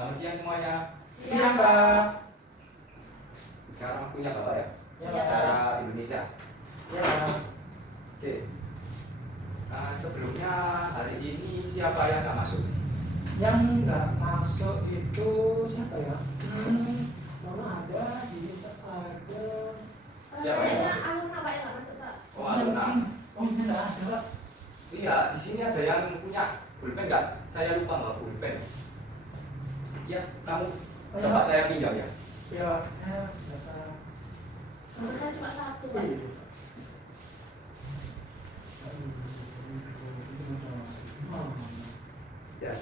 Selamat siang semuanya. Siang, Pak. Sekarang waktunya Bapak ya? Ya, Cara Indonesia. Ya, Pak. Oke. Sebelumnya hari ini siapa yang nggak masuk? Yang nggak masuk itu siapa ya? Mana ada, di ada. Siapa yang Kayaknya masuk? Aluna Pak yang nggak masuk Pak. Oh, Aluna. Oh, ini nggak ada, Pak. Iya, di sini ada yang punya pulpen nggak? Saya lupa nggak pulpen. Ya, kamu Oh, coba ya. saya pinjam ya. Ya, saya data. Aluna cuma satu Pak. Ya,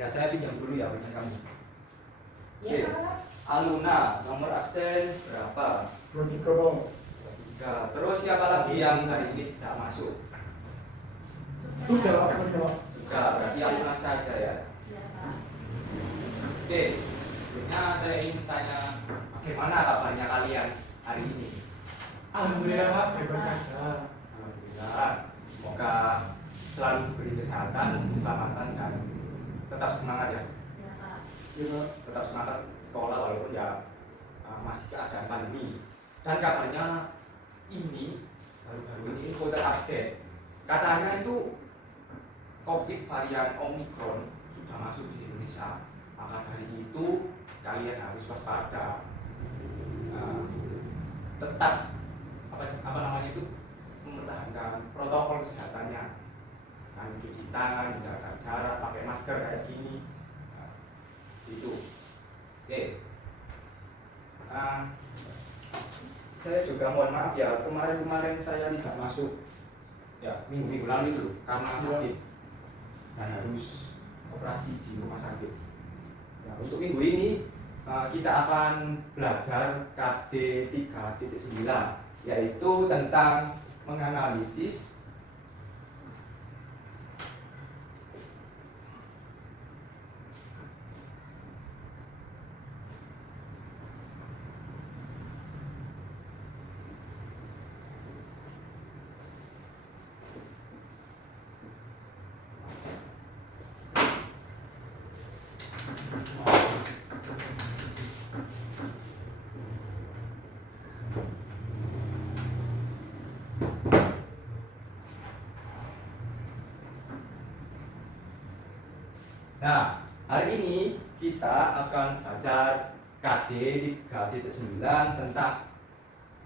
ya saya pinjam dulu ya pulpen kamu. Oke. Ya Pak. Aluna, nomor absen berapa? 23. 3. Terus siapa lagi yang hari ini tidak masuk? Sudah, Pak. Sudah. Enggak, berarti Aluna saja ya. Ya Pak. Oke, sebelumnya saya ingin tanya bagaimana kabarnya kalian hari ini? Alhamdulillah, Pak. Bebas saja. Alhamdulillah, semoga selalu diberi kesehatan, keselamatan dan tetap semangat ya. Ya Pak. Ya, Pak. Tetap semangat sekolah walaupun ya masih keadaan pandemi. Dan kabarnya ini baru-baru ini info terupdate. Katanya itu COVID varian Omicron sudah masuk di Indonesia. Maka dari itu kalian harus waspada. Tetap apa namanya itu mempertahankan protokol kesehatannya. Mencuci tangan, menjaga jarak, pakai masker kayak gini. Itu. Oke. Saya juga mohon maaf ya, kemarin saya tidak masuk ya minggu lalu itu karena sakit dan harus operasi di rumah sakit. Ya, untuk minggu ini kita akan belajar KD 3.9 yaitu tentang menganalisis Nah, hari ini kita akan belajar KD 3.9 tentang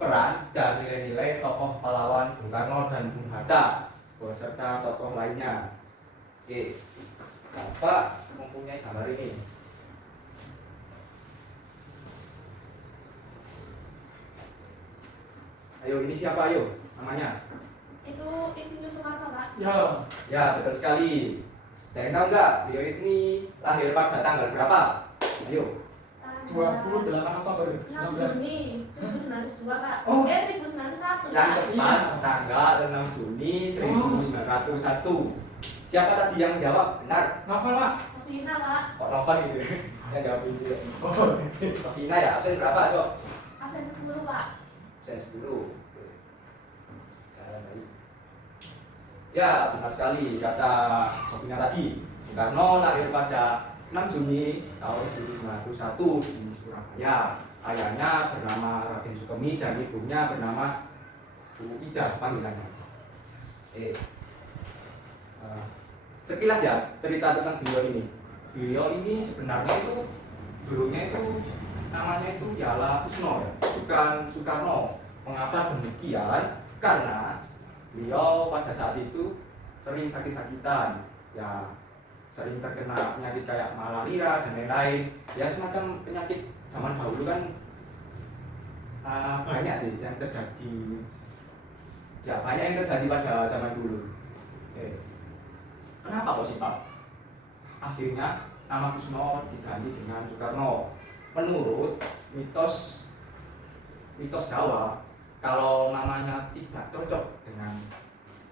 peran dan nilai-nilai tokoh pahlawan Bung Karno dan Bung Hatta beserta tokoh lainnya. Oke, Bapak mempunyai gambar ini. Ayo, ini siapa ayo namanya? Itu Insinyur Soekarno Pak. Ya. Ya, betul sekali. Dan tahu nggak, beliau ini lahir pada tanggal berapa? Ayo. 28 Oktober 6 19. Juni 1902 Pak. Oh. 1901 Yang Pak. tepat tanggal 6 Juni 1901. Siapa tadi yang jawab? Benar. Novel, Pak. Sofina Pak. Kok Novan gitu? Yang jawab itu. Oh, Sofina ya, absen berapa, Sok? Absen 10 Pak. Absen 10. Jalan baik. Ya, benar sekali kata Sofina tadi. Bung Karno lahir pada 6 Juni tahun 1901 di Surabaya. Ayahnya bernama Raden Sukemi dan ibunya bernama Bu Ida panggilannya. Sekilas ya cerita tentang beliau ini. Beliau ini sebenarnya itu dulunya itu namanya itu Yala Kusno ya, bukan Soekarno. Mengapa demikian? Karena beliau pada saat itu sering sakit-sakitan, ya sering terkena penyakit kayak malaria dan lain-lain. Ya semacam penyakit zaman dahulu kan banyak sih yang terjadi. Ya banyak yang terjadi pada zaman dulu. Kenapa kok sih Pak? Akhirnya nama Kusno diganti dengan Soekarno. Menurut mitos Jawa, kalau namanya tidak cocok dengan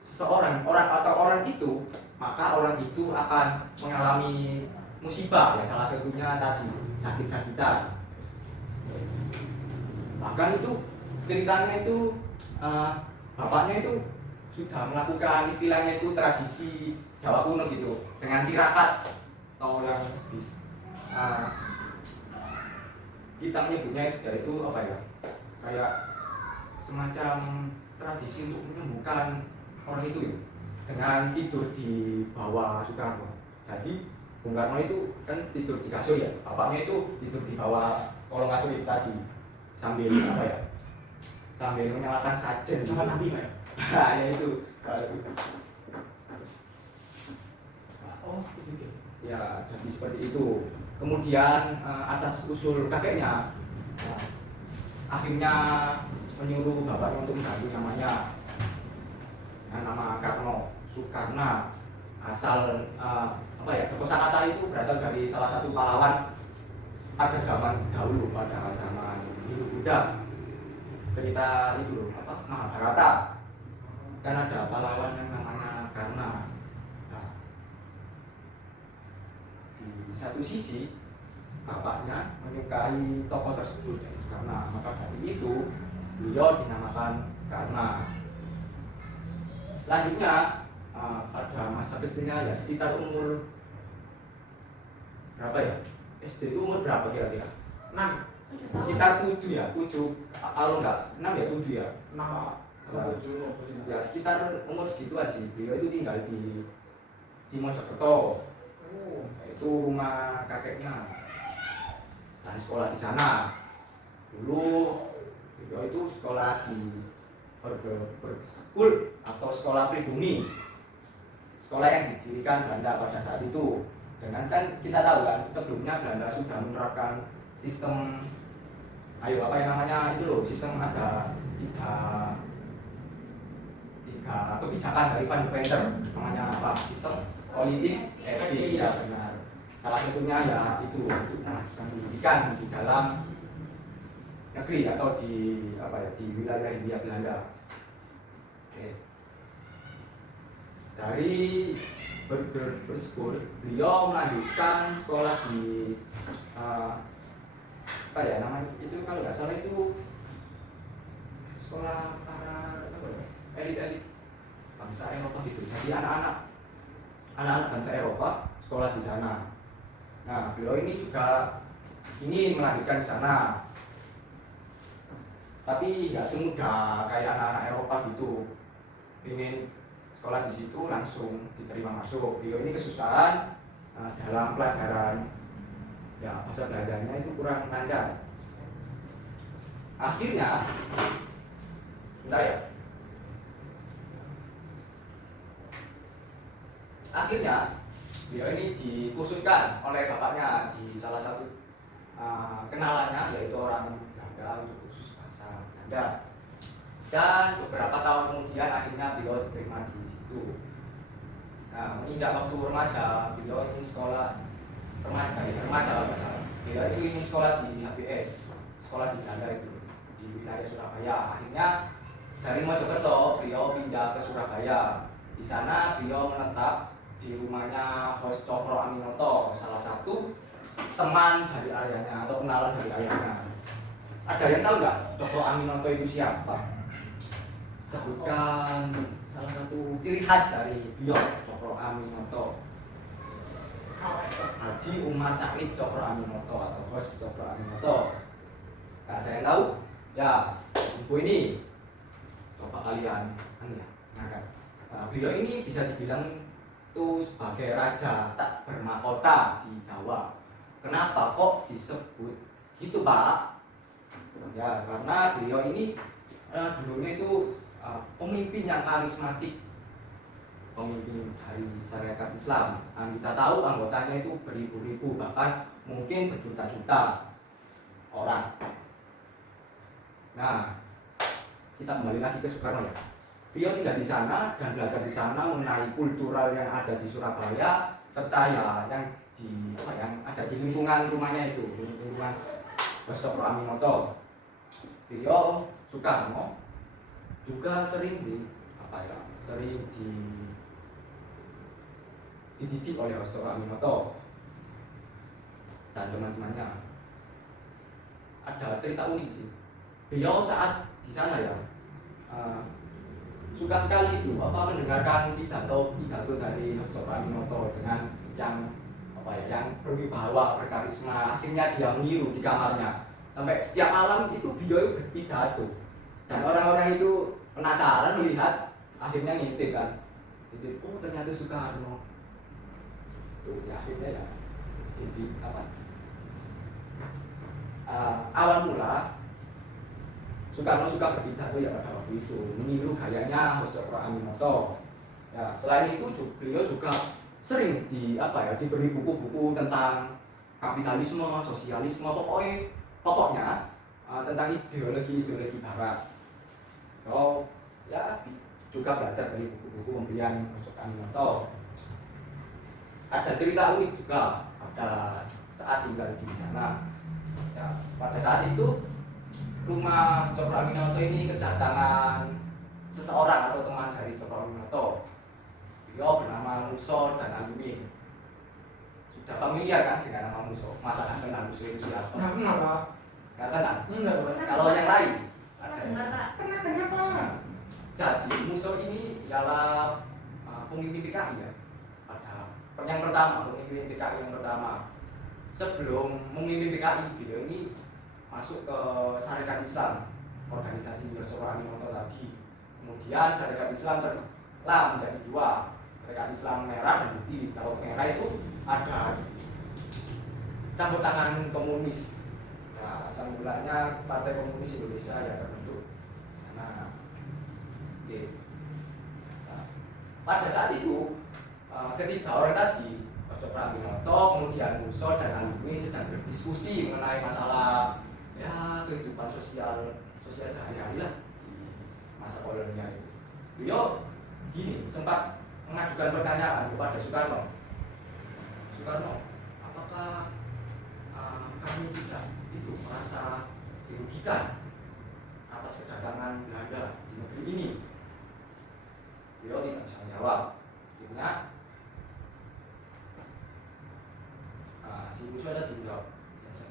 seseorang, orang itu, maka orang itu akan mengalami musibah ya, salah satunya tadi sakit-sakitan. Bahkan itu ceritanya itu bapaknya itu sudah melakukan istilahnya itu tradisi Jawa kuno gitu dengan tirakat atau yang kita menyebutnya yaitu apa ya, kayak semacam tradisi untuk menyembuhkan orang itu ya, dengan tidur di bawah Soekarno. Jadi Bung Karno itu kan tidur di kasur ya, bapaknya itu tidur di bawah kolong kasur itu tadi sambil apa ya, sambil menyalakan sajen. Sama sapi ya? Nah, ya itu. Oh, begitu. Ya, jadi seperti itu. Kemudian atas usul kakeknya, akhirnya menyuruh bapaknya untuk mengganti namanya dengan nama Karno, Soekarna. Asal apa ya, kosakata itu berasal dari salah satu pahlawan pada zaman dahulu, pada zaman Hindu Buddha. Cerita itu loh, apa, Mahabharata. Kan ada pahlawan yang namanya Karna. Nah, di satu sisi bapaknya menyukai tokoh tersebut yaitu Karna, maka dari itu beliau dinamakan Karna. Selanjutnya pada masa kecilnya ya sekitar umur berapa ya? SD itu umur berapa kira-kira? 6. 7 tahun. Sekitar 7 ya, 7 kalau enggak 6 ya 7 ya. 6 Pak. Ya sekitar umur segituan sih. Beliau itu tinggal di Mojokerto. Oh. Itu rumah kakeknya. Dan sekolah di sana. Dulu beliau itu sekolah di School atau sekolah pribumi. Sekolah yang didirikan Belanda pada saat itu. Dengan kan kita tahu kan sebelumnya Belanda sudah menerapkan sistem, ayo apa yang namanya itu loh, sistem ada tiga kebijakan dari Van de Venter, namanya apa, sistem politik etis ya benar. Salah satunya ya itu melanjutkan pendidikan di dalam negeri atau di apa ya, di wilayah Hindia Belanda. Oke. Dari Berskul, beliau melanjutkan sekolah di apa ya namanya itu, kalau nggak salah itu sekolah para apa ya, elit-elit bangsa Eropa gitu. Jadi anak-anak bangsa Eropa sekolah di sana. Nah, beliau ini juga ingin melanjutkan di sana, tapi nggak semudah kayak anak-anak Eropa gitu. Ingin sekolah di situ langsung diterima masuk. Beliau ini kesusahan dalam pelajaran, ya bahasa Belandanya itu kurang lancar. Akhirnya, bentar ya. Akhirnya beliau ini dikhususkan oleh bapaknya di salah satu kenalannya, yaitu orang Belanda untuk khusus bahasa Belanda. Dan beberapa tahun kemudian akhirnya beliau diterima di situ. Nah, menginjak waktu remaja, beliau ingin sekolah remaja kalau nggak salah. Beliau itu ingin sekolah di HBS, sekolah di Belanda itu, di wilayah Surabaya. Akhirnya dari Mojokerto beliau pindah ke Surabaya. Di sana beliau menetap di rumahnya Hos Cokro Aminoto, salah satu teman dari ayahnya atau kenalan dari ayahnya. Ada yang tahu nggak Cokro Aminoto itu siapa? Sebutkan salah satu ciri khas dari beliau, Cokro Aminoto. Haji Umar Said Cokro Aminoto atau Hos Cokro Aminoto. Ada yang tahu? Ya, info ini coba kalian beliau ini bisa dibilang itu sebagai raja tak bermahkota di Jawa. Kenapa kok disebut gitu, Pak? Ya, karena beliau ini dulunya itu pemimpin yang karismatik, pemimpin dari syarikat Islam. Kita tahu anggotanya itu beribu-ribu, bahkan mungkin berjuta-juta orang. Nah, kita kembali lagi ke Soekarno ya. Beliau tinggal di sana dan belajar di sana mengenai kultural yang ada di Surabaya, serta ya yang ada di lingkungan rumahnya itu, lingkungan Hos Cokro Aminoto. Beliau Soekarno juga sering dididik oleh Hos Cokro Aminoto dan teman-temannya. Ada cerita unik sih. Beliau saat di sana ya suka sekali itu apa mendengarkan pidato dari Dr. Praminoto dengan yang apa ya, yang berwibawa, berkarisma. Akhirnya dia meniru di kamarnya. Sampai setiap malam itu beliau berpidato. Dan orang-orang itu penasaran melihat, akhirnya ngintip kan. Ngintip, oh ternyata Soekarno. Tuh, ya akhirnya ya jadi apa? Awal mula Soekarno suka berpidato ya pada waktu itu, meniru gayanya Dr. Praminoto. Ya, selain itu beliau juga sering diberi buku-buku tentang kapitalisme, sosialisme, pokoknya tentang ideologi Barat. So, ya juga belajar dari buku-buku pemberian Dr. Praminoto. Ada cerita unik juga pada saat tinggal di sana. Ya, pada saat itu rumah Dr. Praminoto ini kedatangan seseorang atau teman dari Dr. Praminoto. Beliau bernama Muso dan Alumin. Sudah familiar kan dengan nama Muso? Masa kan kenal Muso itu siapa? Nah, kenapa? Nggak kenal? Enggak, Pak. Kalau yang lain? Pernah dengar Pak? Pernah dengar, Pak. Jadi Muso ini ialah pemimpin PKI ya. Pada yang pertama, pemimpin PKI yang pertama. Sebelum memimpin PKI, beliau ini masuk ke Sarekat Islam, organisasi Dr. Praminoto tadi. Kemudian Sarekat Islam terbelah menjadi dua, Sarekat Islam merah dan putih. Kalau merah itu ada campur tangan komunis. Nah, asal mulanya Partai Komunis Indonesia yang terbentuk di sana. Oke. Nah, pada saat itu ketiga orang tadi, Dr. Praminoto, kemudian Muso dan Alumin sedang berdiskusi mengenai masalah ya kehidupan sosial sehari-hari lah di masa kolonial itu. Beliau gini sempat mengajukan pertanyaan kepada Soekarno. Soekarno, apakah kamu tidak itu merasa dirugikan atas kedatangan Belanda di negeri ini? Beliau tidak bisa menjawab. Akhirnya si Muso tadi menjawab,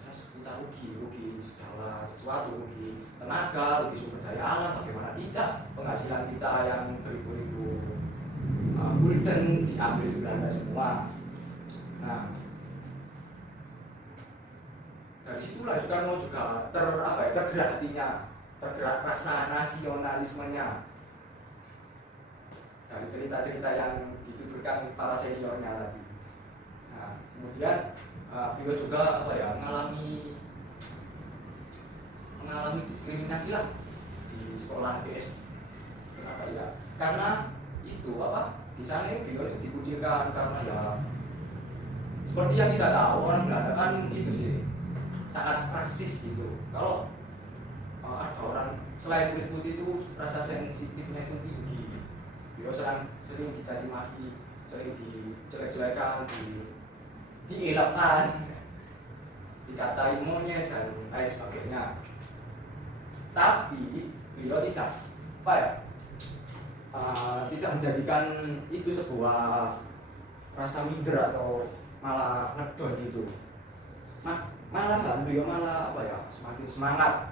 kita rugi segala sesuatu, rugi tenaga, rugi sumber daya alam, bagaimana tidak penghasilan kita yang beribu-ribu gulden diambil Belanda semua. Nah, dari situlah Soekarno juga tergerak hatinya, tergerak rasa nasionalismenya dari cerita-cerita yang dituturkan para seniornya tadi. Nah, kemudian beliau juga mengalami diskriminasi lah di sekolah BS. Kenapa ya? Karena itu di sana beliau itu dikucilkan karena ya seperti yang kita tahu orang Belanda kan itu sih sangat rasis gitu. Kalau ada orang selain kulit putih itu rasa sensitifnya itu tinggi. Beliau sering dicaci maki, sering dijelek-jelekan, dielakkan, dikatai monyet dan lain sebagainya. Tapi beliau tidak menjadikan itu sebuah rasa minder atau malah ngedon gitu. Malah beliau semakin semangat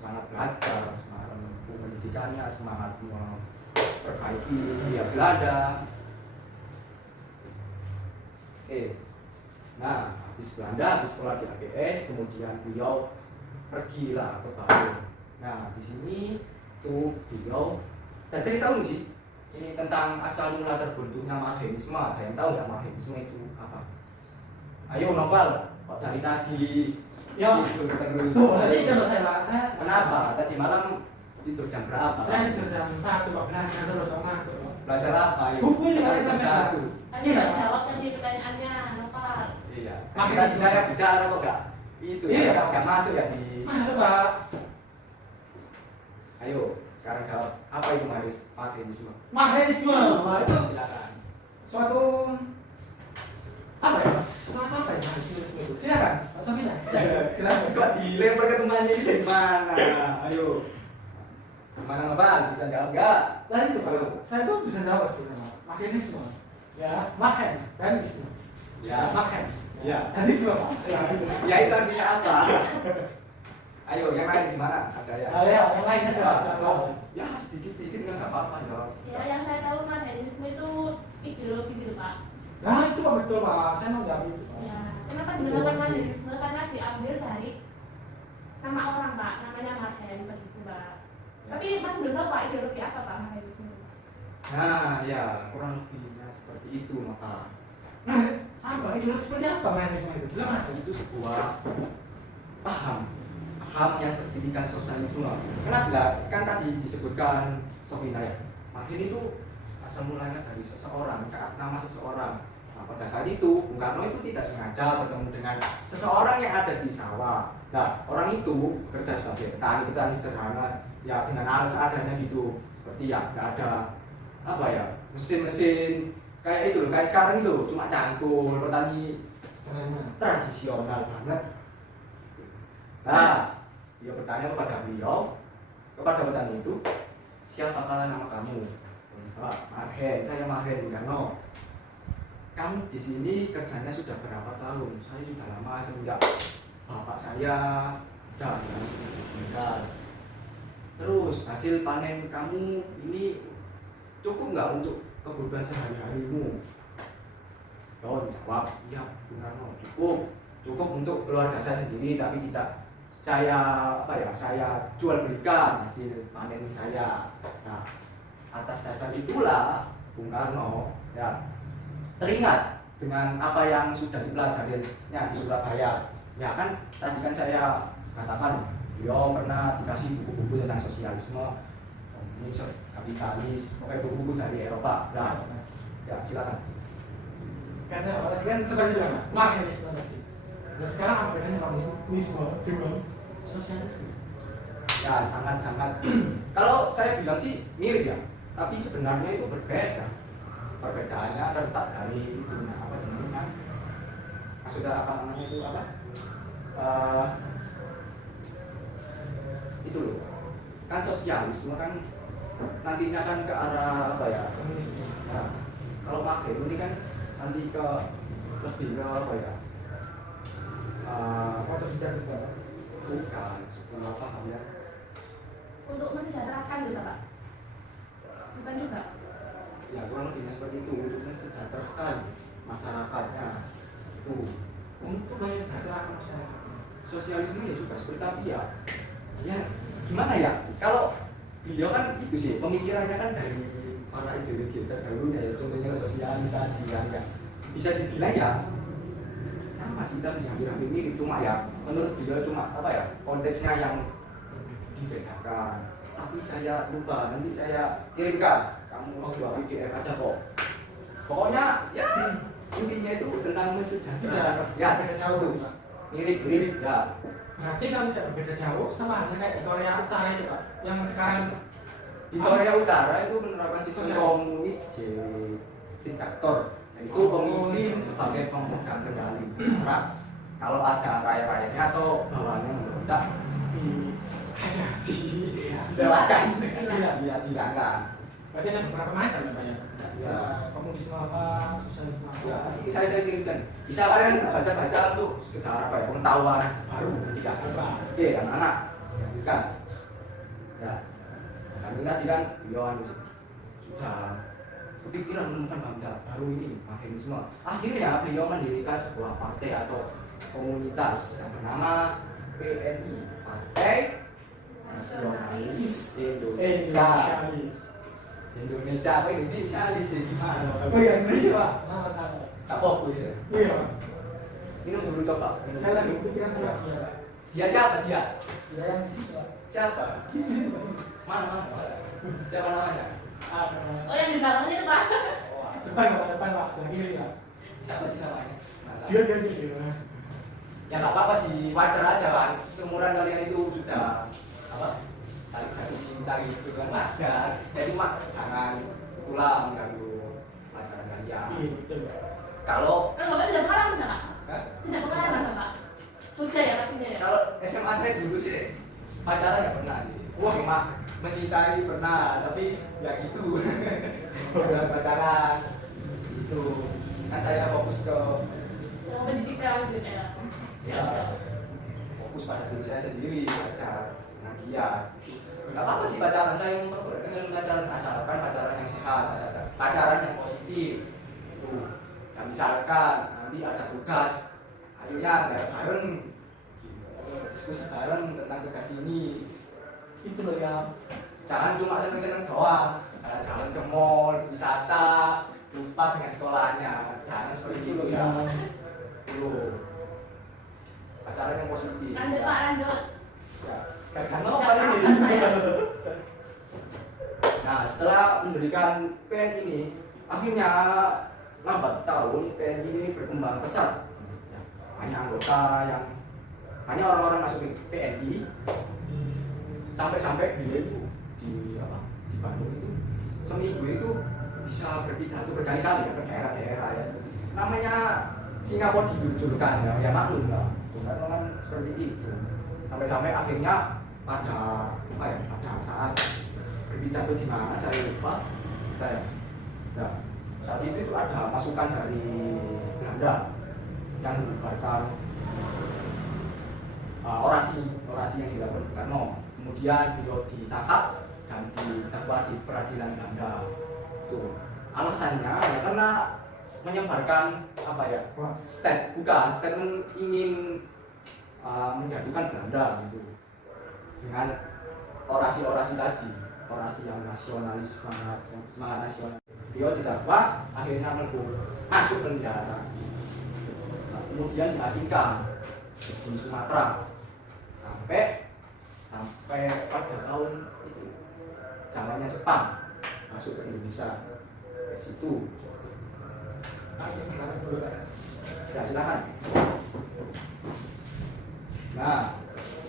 belajar, semangat menempuh pendidikannya, semangat memperbaiki dunia Belanda. Nah, habis Belanda, habis sekolah di ABS, kemudian beliau pergilah ke Bandung. Nah, di sini tuh beliau dan cerita unik sih. Ini tentang asal mula terbentuknya Marxisme. Ada yang tahu nggak Marxisme itu apa? Ayo novel, kok dari tadi terus. Tadi kalau saya bahas, Kenapa? Tadi malam tidur jam berapa? saya tidur jam 1, Pak. Belajar terus sama tuh. Belajar apa? Buku ini jam saya 1. Ayo jawab tadi pertanyaannya, Noval. Iya. Makin Tadi saya bicara kok nggak? Itu iya, ya, nggak masuk ya di. Masuk, Pak. Ayo, sekarang jawab. Apa itu Marxisme? Marxisme, Pak, itu Silakan. suatu apa ya? Suatu apa ya Marxisme itu? Silakan, Pak Sofina. Silakan. Kok dilempar ke temannya ini dari mana? Ayo. Gimana Noval? Bisa jawab nggak? Lah itu, Pak. Saya tuh bisa jawab sebenarnya. Marxisme. Ya, Marxen dan Isme. Ya. Marxen. Ya. Dan Isme, Pak. Ya, gitu. Ya itu artinya apa? Ayo, yang lain gimana? Ada ya? Ayo, yang lain aja. Ya, sedikit-sedikit nggak apa-apa ya. Ya, yang saya tahu materialisme itu ideologi gitu Pak. Nah itu Pak betul Pak, saya mau jawab itu. Ya, kenapa dinamakan materialisme? Karena diambil dari nama orang Pak, namanya Marhen begitu Pak. Tapi Mas belum tahu Pak ideologi apa Pak materialisme? Nah, ya kurang lebihnya seperti itu maka. Nah, apa ideologi seperti apa materialisme itu? Jelas Itu sebuah paham yang berjadikan sosialisme. Kenapa? Kan tadi disebutkan Sofina ya. Marhen itu asal mulanya dari seseorang, nama seseorang. Nah, pada saat itu Bung Karno itu tidak sengaja bertemu dengan seseorang yang ada di sawah. Nah, orang itu bekerja sebagai petani sederhana, ya dengan alat seadanya gitu. Seperti ya, nggak ada apa ya, mesin-mesin kayak itu loh, kayak sekarang itu cuma cangkul, petani tradisional banget. Nah, dia bertanya kepada beliau, kepada petani itu, siapakah nama kamu? Marhen, saya Marhen Bung Karno. Kamu di sini kerjanya sudah berapa tahun? Saya sudah lama semenjak bapak saya sudah meninggal. Terus hasil panen kamu ini cukup nggak untuk kebutuhan sehari-harimu? Don jawab, iya Bung Karno, cukup untuk keluarga saya sendiri, tapi tidak saya jual belikan hasil panen saya. Nah, atas dasar itulah Bung Karno ya teringat dengan apa yang sudah dipelajarinya di Surabaya. Ya kan tadi kan saya katakan beliau pernah dikasih buku-buku tentang sosialisme, komunis, kapitalis, pokoknya buku-buku dari Eropa. Nah, ya silakan. Karena tadi kan seperti itu kan, marxisme tadi. Nah sekarang apa bedanya komunisme dengan sosialisme? Ya sangat-sangat. Kalau saya bilang sih mirip ya, tapi sebenarnya itu berbeda. Perbedaannya terletak dari itu apa sebenarnya? Maksudnya apa namanya itu apa? Itu loh. Kan sosialisme kan nantinya kan ke arah apa ya? Komunisme. Nah, kalau Marxisme ini kan nanti ke lebih ke apa ya? Atau sudah juga? Bukan sebuah paham ya. Untuk mensejahterakan gitu Pak? Bukan juga? Ya kurang lebihnya seperti itu, untuk mensejahterakan masyarakatnya itu. Untuk mensejahterakan masyarakat. Sosialisme ya juga seperti tapi ya gimana ya, kalau beliau kan itu sih pemikirannya kan dari para ideologi terdahulu ya, contohnya sosialisasi kan ya, bisa dibilang ya sama sih, tapi hampir-hampir mirip, cuma ya menurut beliau cuma apa ya, konteksnya yang dibedakan. Tapi saya lupa, nanti saya kirimkan kamu sebuah PDF ada kok. Pokoknya ya intinya itu tentang mensejahterakan. Ya beda jauh tuh Pak. Mirip ya. Berarti kalau tidak berbeda jauh sama halnya kayak di Korea Utara itu Pak, yang sekarang Di Korea Utara itu menerapkan sistem komunis diktator, itu pemimpin sebagai pemegang kendali. Nah, kalau ada rakyat-rakyatnya atau bawahannya memberontak, asasi bebaskan, tidak kan. berarti ada beberapa macam ya Pak ya? Ya. Komunisme apa, sosialisme apa? Ya, nanti saya ada kirimkan. Bisa kalian baca-baca untuk sekitar apa ya, pengetahuan baru ya. Oke, anak-anak, kan? Ya. Dan tadi kan beliau sudah kepikiran menemukan bangsa baru ini, Marxisme. Akhirnya beliau mendirikan sebuah partai atau komunitas yang bernama PNI, Partai Nasionalis Indonesia. Indonesia apa Indonesialis ya gimana? Oh iya Indonesia Pak, nama salah. Tak fokus ya. Iya. Minum dulu coba. Saya lagi pikiran saya dia Pak. Dia siapa dia? Dia yang di situ Pak. Siapa? Di situ Pak. Mana? Siapa namanya? Oh yang di belakangnya itu Pak? Depan Pak, yang kiri Pak. Siapa sih namanya? Dia. Ya nggak apa-apa sih, wajar aja kan. Seumuran kalian itu sudah apa? Saling jatuh cinta gitu kan wajar. Ya cuma jangan itulah mengganggu pelajaran kalian. Iya betul Pak. Kalau Kan Bapak sudah pengalaman Pak? Hah? Sudah pengalaman Bapak? Sudah ya pastinya ya? Kalau SMA saya dulu sih pacaran nggak pernah sih. Wah cuma mencintai pernah, tapi ya gitu. Udah pacaran itu kan saya fokus ke Yang pendidikan gitu ya? ya, fokus pada diri saya sendiri, belajar dengan giat. Nggak apa-apa sih pacaran, saya memperbolehkan pacaran asalkan pacaran yang sehat, asalkan pacaran yang positif. Tuh. Dan misalkan nanti ada tugas, ayo ya bareng, diskusi bareng tentang tugas ini. Itu loh ya. Jangan cuma seneng-seneng doang, jalan-jalan ke mall, wisata, lupa dengan sekolahnya. Jangan seperti itu ya. Dulu pacaran yang positif. Lanjut Pak, lanjut. Ya, karena apa ini? Nah, setelah mendirikan PN ini, akhirnya lambat tahun PN ini berkembang pesat. Ya, hanya anggota yang hanya orang-orang masuk PNI sampai-sampai dia itu di Bandung itu seminggu itu bisa berpidato berkali-kali ya ke daerah-daerah ya. Namanya Singapura dijulukan ya maklum lah. Bukan kan seperti itu. Sampai-sampai akhirnya pada saat berpidato di mana saya lupa. Nah, saat itu ada masukan dari Belanda yang membubarkan orasi yang dilakukan Bung Karno. Kemudian beliau ditangkap dan didakwa di peradilan Belanda. Itu alasannya ya karena menyebarkan statement ingin menjatuhkan Belanda gitu dengan orasi-orasi tadi, orasi yang nasionalis, semangat nasional. Beliau didakwa, akhirnya masuk penjara. Nah, kemudian diasingkan di Sumatera sampai pada tahun itu zamannya Jepang masuk ke Indonesia ke situ. Ya silakan. Nah,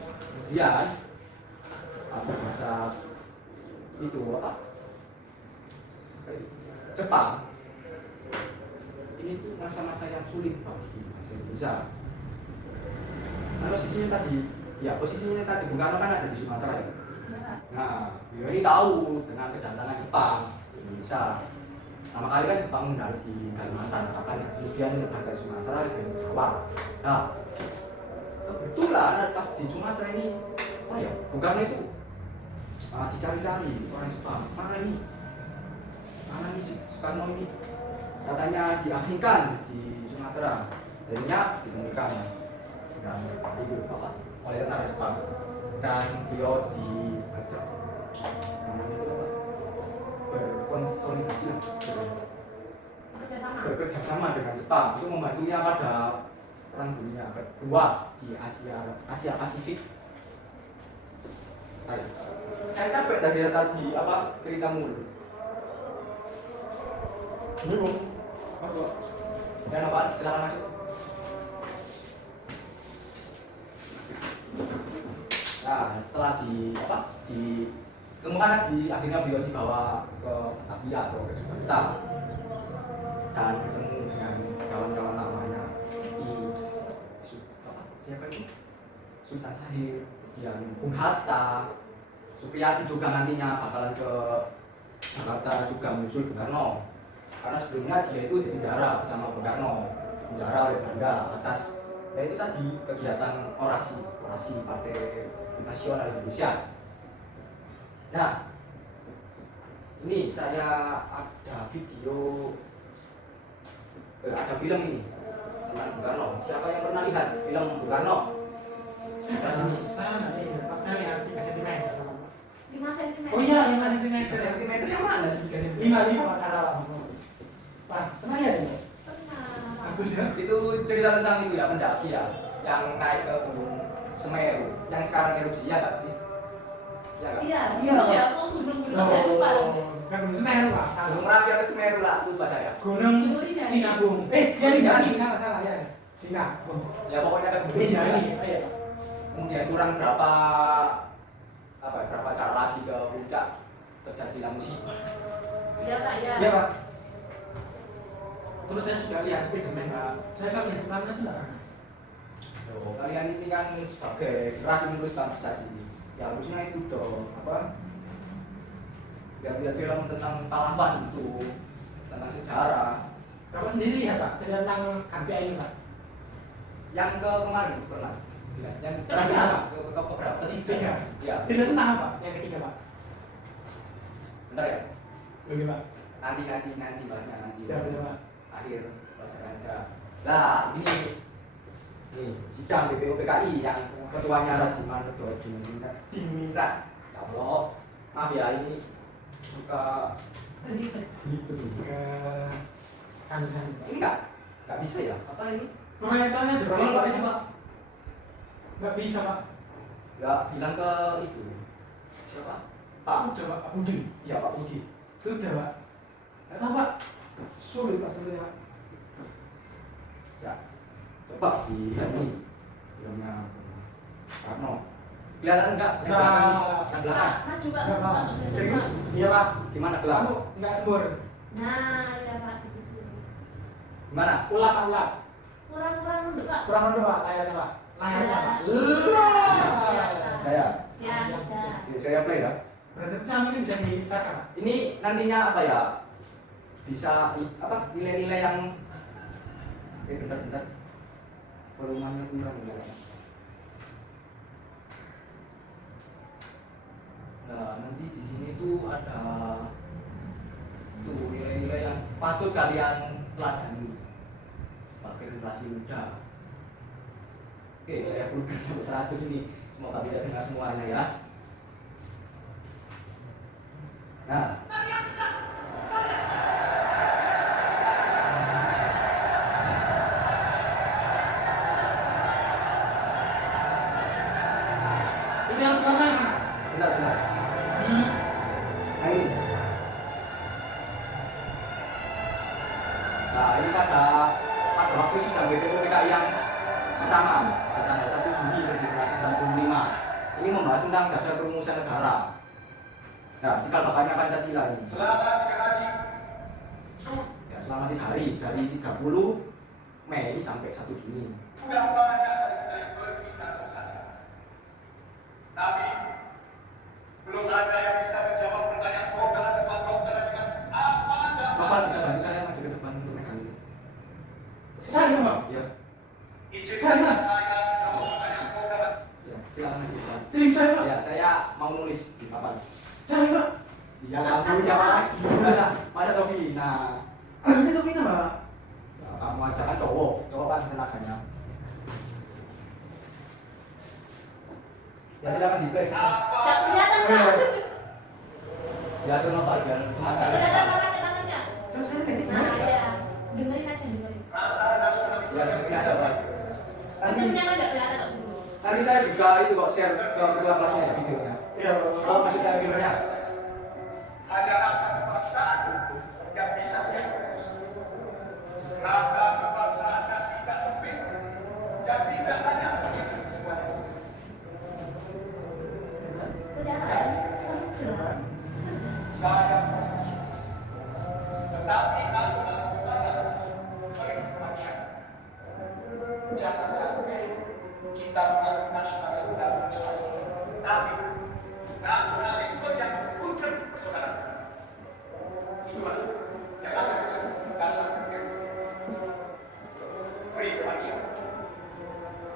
kemudian pada masa itu Jepang ini tuh masa-masa yang sulit bagi bangsa Indonesia. Nah, posisinya tadi Bung Karno kan ada di Sumatera ya. Nah, beliau ini tahu dengan kedatangan Jepang di Indonesia. Pertama kali kan Jepang mendarat di Kalimantan, katanya. Kemudian ada Sumatera dan Jawa. Nah, kebetulan pas di Sumatera ini, Bung Karno itu dicari-cari orang Jepang. Mana nih si Soekarno ini? Katanya diasingkan di Sumatera. Akhirnya ditemukan dan itu oleh tentara Jepang dan beliau diajak berkonsolidasi bekerja sama dengan Jepang untuk membantunya pada perang dunia kedua di Asia Pasifik. Saya capek dari tadi cerita mulu. Belum. Dan apa? Silakan masuk. Nah, setelah akhirnya beliau dibawa ke Batavia atau ke Jakarta dan ketemu dengan kawan-kawan lamanya siapa itu? Sultan Syahrir, kemudian Bung Hatta, Supriyadi juga nantinya bakalan ke Jakarta juga menyusul Bung Karno. Karena sebelumnya dia itu dipenjara bersama Bung Karno, dipenjara oleh Belanda atas itu tadi kegiatan orasi Partai Nasional Indonesia. Nah, ini saya ada video, ada film ini tentang Bung Karno. Siapa yang pernah lihat film Bung Karno? Saya lihat 3 cm. 5 cm. Oh iya, 5 cm. 3 cm yang mana sih 3 cm? 5 salah. Pak, pernah lihat ini? Pernah. Bagus ya. Itu cerita tentang itu ya, pendaki ya, yang naik ke Gunung Semeru, yang sekarang erupsi ya nggak sih? Iya, kok gunung-gunung saya lupa. Bukan Gunung Semeru, Pak. Gunung Merapi atau Semeru lah, lupa saya. Gunung Sinabung. Rinjani, salah ya. Sinabung. Ya pokoknya ke Gunung Rinjani. Kemudian kurang berapa cara lagi ke puncak terjadilah musibah. Iya Pak, ya. Iya Pak. Terus saya sudah lihat Spiderman Pak. Saya kan lihat Spiderman itu nggak pernah. Oh, kalian ini kan sebagai generasi menerus bangsa sih. Ya harusnya itu dong lihat film tentang pahlawan itu, tentang sejarah. Bapak sendiri lihat Pak tentang HPI ini Pak. Yang ke kemarin pernah. Yang terakhir apa? Keberapa? Ketiga. Ya. Tidak tentang apa? Yang ketiga Pak. Bentar ya. Oke Pak. Nanti bahasnya nanti. Siap ya Pak. Akhir baca aja. Nah, ini sidang BPUPKI yang ketuanya Rajiman Ketua diminta. Ya Allah, maaf ya ini suka Berlibet. Ke kan. ini nggak bisa ya? Apa ini? Proyektornya jebol Proyektor Pak aja, itu Pak. Pak. Nggak bisa Pak. Ya bilang ke itu siapa? Pak. Sudah Pak Budi. Ya Pak Budi. Sudah Pak. Nggak tahu Pak. Sulit Pak sebenarnya Pak. Ya, coba dilihat nih filmnya Karno. Kelihatan enggak? Yang belakang nih, yang belakang. Maju Pak. Nggak Pak. Untuk Serius? Iya Pak. Gimana belakang? Kamu nggak sembur. Nah, ya Pak. Gimana? Ulat Pak ulat. Kurang untuk Pak. Kurang ada Pak layarnya Pak. Layarnya Pak. Saya. Siap, udah. Ya, saya play ya. Berarti channel ini bisa dibesarkan Pak. Ini nantinya apa ya? Bisa apa? Nilai-nilai yang bentar. Volumenya kurang ya. Nah, nanti di sini tuh ada tuh nilai-nilai yang patut kalian teladani sebagai generasi muda. Oke, saya fullkan sampai 100 ini. Semoga bisa dengar semuanya ya. Nah, Ini harus mana? benar. Di Nah ini. Nah ini pada waktu sidang BPUPKI yang pertama pada tanggal 1 Juni 1995 ini membahas tentang dasar perumusan negara. Nah, cikal bakalnya Pancasila ini. Selama 3 hari dari 30 Mei sampai 1 Juni. Sudah banyak dari berita saja. Tapi belum ada yang bisa menjawab pertanyaan saudara teman dokter dengan apa dasar. Bapak bisa bantu saya maju ke depan untuk megang ini. saya Pak. Ya, Izinkan saya menjawab pertanyaan saudara. ya, silakan Mas Iqbal. Serius saya Pak. Ya, saya mau nulis di papan. Saya Pak. Iya, kamu siapa? Masa Sofi. Nah, Ini Sofina Pak. ya, kamu aja kan cowok kan tenaganya. Ya silakan di play. Nggak kelihatan Pak. Ya tuh nota biar Kelihatan Pak tangannya. Terus saya kasih Nah, ya. Dengerin aja, dengerin. Rasa nasionalisme Ya, yang ini bisa ada, Pak. Itu yang nggak kelihatan kok dulu. Tadi saya juga itu kok share ke kedua kelasnya ya videonya. Iya Pak. Oh, masih ada videonya. ada rasa kebangsaan yang bisa terus. Rasa kebangsaan yang tidak sempit, yang tidak hanya begitu semuanya selesai. Kelihatan. Jelas. Saya seorang nasionalis, tetapi nasionalisme saya melihat kemanusiaan. Jangan sampai kita mengatur nasionalisme dalam isolasi, tapi nasionalisme yang menunjukkan persaudaraan. Itulah yang akan menjadi dasar penting. Beri kemanusiaan.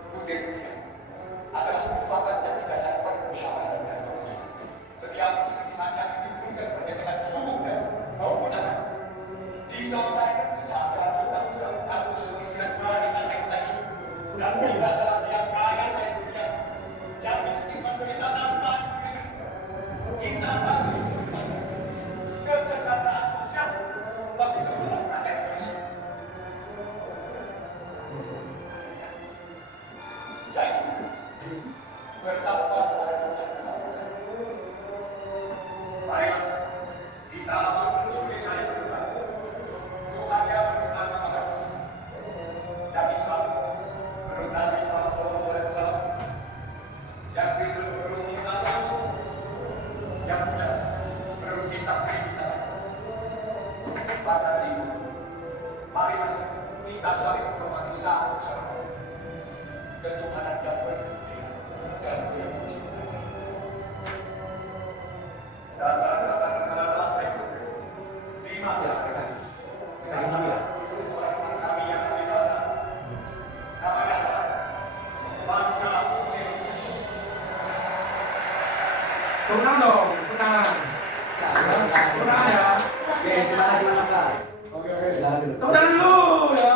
Budaya dunia adalah mufakat yang didasarkan pada musyawarah dan teknologi. Setiap perselisihan yang ditimbulkan berdasarkan suku budaya maupun agama diselesaikan secara kita bisa menghapus selisihan dari kita ini dan tidak dalam yang kaya dari sendirian yang miskin menderita tanpa diberi. Kita harus menciptakan kesejahteraan sosial bagi seluruh rakyat Indonesia. Yaitu bertakwa kepada Tuhan yang Maha Esa. Marilah kita bangun Indonesia yang berubah. Tuhan yang berubah maka masing-masing. Yang Islam menurut Nabi Muhammad SAW, yang Kristen menurut Isa Rasul, yang Buddha menurut kitab Trinitas. Pada hari ini, marilah kita saling menghormati satu sama lain. Ketuhanan yang berbeda dan berbudi pekerti. Dasar-dasar negara bangsa yang sempit. Lima Ya, ya. pegang dulu ya. Kami yang kami dasar. Namanya adalah Pancasila. silakan dulu. Tepuk tangan dulu ya.